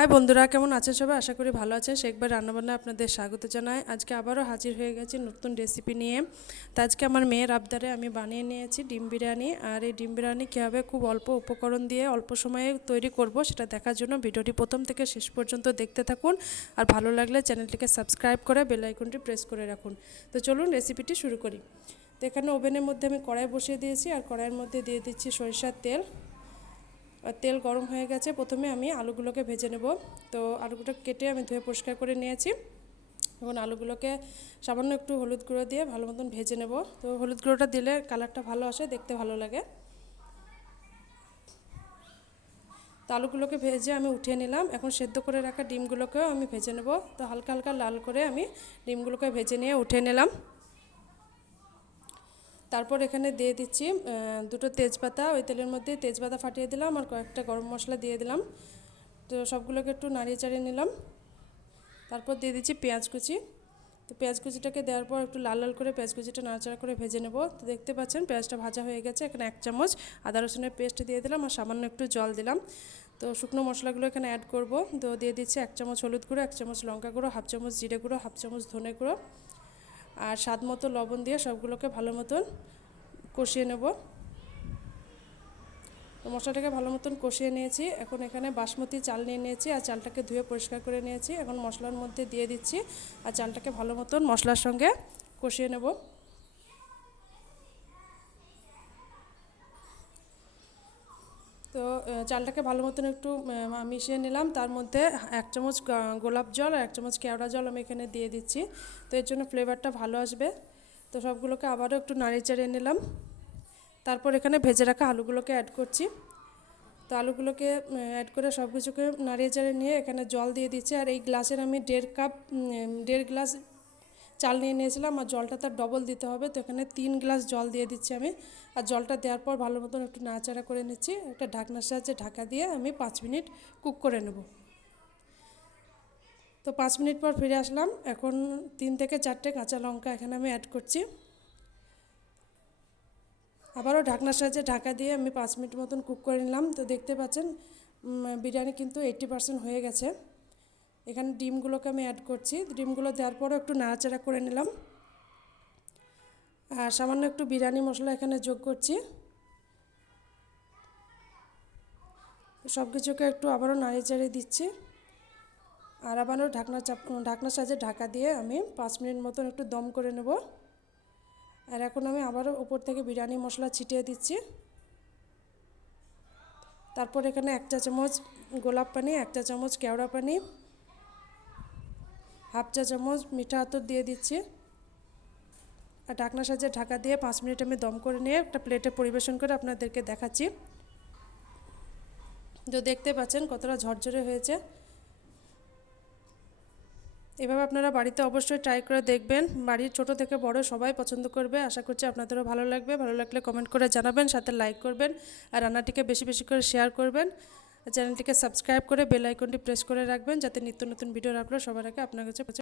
High বন্ধুরা, কেমন আছেন সবাই? আশা করি ভালো আছেন। শেখ ভাই রান্নাবান্না আপনাদের স্বাগত জানাই। আজকে আবারও হাজির হয়ে গেছি নতুন রেসিপি নিয়ে। তো আজকে আমার মেয়ের আবদারে আমি বানিয়ে নিয়েছি ডিম বিরিয়ানি। আর এই ডিম বিরিয়ানি কীভাবে খুব অল্প উপকরণ দিয়ে অল্প সময়ে তৈরি করব সেটা দেখার জন্য ভিডিওটি প্রথম থেকে শেষ পর্যন্ত দেখতে থাকুন। আর ভালো লাগলে চ্যানেলটিকে সাবস্ক্রাইব করে বেল আইকনটি প্রেস করে রাখুন। তো চলুন রেসিপিটি শুরু করি। তো এখানে ওভেনের মধ্যে আমি কড়াই বসিয়ে দিয়েছি, আর কড়াইয়ের মধ্যে দিয়ে দিচ্ছি সরিষার তেল। আর তেল গরম হয়ে গেছে, প্রথমে আমি আলুগুলোকে ভেজে নেব। তো আলুগুলো কেটে আমি ধুয়ে পরিষ্কার করে নিয়েছি। এখন আলুগুলোকে সামান্য একটু হলুদ গুঁড়ো দিয়ে ভালো মতন ভেজে নেব। তো হলুদ গুঁড়োটা দিলে কালারটা ভালো আসে, দেখতে ভালো লাগে। তো আলুগুলোকে ভেজে আমি উঠিয়ে নিলাম। এখন সেদ্ধ করে রাখা ডিমগুলোকেও আমি ভেজে নেব। তো হালকা হালকা লাল করে আমি ডিমগুলোকে ভেজে নিয়ে উঠিয়ে নিলাম। তারপর এখানে দিয়ে দিচ্ছি দুটো তেজপাতা। ওই তেলের মধ্যে তেজপাতা ফাটিয়ে দিলাম, আর কয়েকটা গরম মশলা দিয়ে দিলাম। তো সবগুলোকে একটু নাড়িয়ে চাড়িয়ে নিলাম। তারপর দিয়ে দিচ্ছি পেঁয়াজ কুচি। তো পেঁয়াজ কুচিটাকে দেওয়ার পর একটু লাল লাল করে পেঁয়াজ কুচিটা নাড়াচাড়া করে ভেজে নেব। তো দেখতে পাচ্ছেন পেঁয়াজটা ভাজা হয়ে গেছে। এখানে 1 চামচ আদা রসুনের পেস্ট দিয়ে দিলাম, আর সামান্য একটু জল দিলাম। তো শুকনো মশলাগুলো এখানে অ্যাড করব। তো দিয়ে দিচ্ছি 1 চামচ হলুদ গুঁড়ো, 1 চামচ লঙ্কা গুঁড়ো, 1/2 চামচ জিরে গুঁড়ো, 1/2 চামচ ধনে গুঁড়ো, আর স্বাদ মতো লবণ দিয়ে সবগুলোকে ভালো মতন কষিয়ে নেব। তো মশলাটাকে ভালো মতন কষিয়ে নিয়েছি। এখন এখানে বাসমতি চাল নিয়ে নিয়েছি, আর চালটাকে ধুয়ে পরিষ্কার করে নিয়েছি। এখন মশলার মধ্যে দিয়ে দিচ্ছি, আর চালটাকে ভালো মতন মশলার সঙ্গে কষিয়ে নেব। তো চালটাকে ভালো মতন একটু মিশিয়ে নিলাম। তার মধ্যে 1 চামচ গোলাপ জল আর 1 চামচ কেওড়া জল আমি এখানে দিয়ে দিচ্ছি। তো এর জন্য ফ্লেভারটা ভালো আসবে। তো সবগুলোকে আবারও একটু নাড়িয়ে চাড়িয়ে নিলাম। তারপর এখানে ভেজে রাখা আলুগুলোকে অ্যাড করছি। তো আলুগুলোকে অ্যাড করে সব কিছুকে নাড়িয়ে চাড়িয়ে নিয়ে এখানে জল দিয়ে দিচ্ছি। আর এই গ্লাসের আমি 1.5 গ্লাস চাল নিয়ে নিয়েছিলাম, আর জলটা তার ডবল দিতে হবে। তো এখানে 3 গ্লাস জল দিয়ে দিচ্ছি আমি। আর জলটা দেওয়ার পর ভালো মতন একটু নাড়াচাড়া করে নিচ্ছি। একটা ঢাকনার সাহায্যে ঢাকা দিয়ে আমি 5 মিনিট কুক করে নেব। তো 5 মিনিট পর ফিরে আসলাম। এখন 3 থেকে 4টে কাঁচা লঙ্কা এখানে আমি অ্যাড করছি। আবারও ঢাকনার সাহায্যে ঢাকা দিয়ে আমি 5 মিনিট মতন কুক করে নিলাম। তো দেখতে পাচ্ছেন বিরিয়ানি কিন্তু 80% হয়ে গেছে। এখানে ডিমগুলোকে আমি অ্যাড করছি। ডিমগুলো দেওয়ার পরও একটু নাড়াচাড়া করে নিলাম, আর সামান্য একটু বিরিয়ানি মশলা এখানে যোগ করছি। সব কিছুকে একটু আবারও নাড়িয়ে চাড়িয়ে দিচ্ছি, আর আবারও ঢাকনার সাহায্যে ঢাকা দিয়ে আমি 5 মিনিট মতন একটু দম করে নেব। আর এখন আমি আবারও উপর থেকে বিরিয়ানি মশলা ছিটিয়ে দিচ্ছি। তারপর এখানে 1 চা চামচ গোলাপ পানি, 1 চা চামচ কেওড়া পানি, 1/2 চা চামচ মিঠা আতর দিয়ে দিচ্ছি। আর ঢাকনার সাহায্যে ঢাকা দিয়ে 5 মিনিট আমি দম করে নিয়ে একটা প্লেটে পরিবেশন করে আপনাদেরকে দেখাচ্ছি। তো দেখতে পাচ্ছেন কতটা ঝরঝরে হয়েছে। এভাবে আপনারা বাড়িতে অবশ্যই ট্রাই করে দেখবেন। বাড়ির ছোট থেকে বড় সবাই পছন্দ করবে। আশা করছি আপনাদেরও ভালো লাগবে। ভালো লাগলে কমেন্ট করে জানাবেন, সাথে লাইক করবেন, আর রান্নাটিকে বেশি বেশি করে শেয়ার করবেন। চ্যানেলটিকে সাবস্ক্রাইব করে বেল আইকনটি প্রেস করে রাখবেন, যাতে নিত্য নতুন ভিডিওর আপলোড সবার আগে আপনার কাছে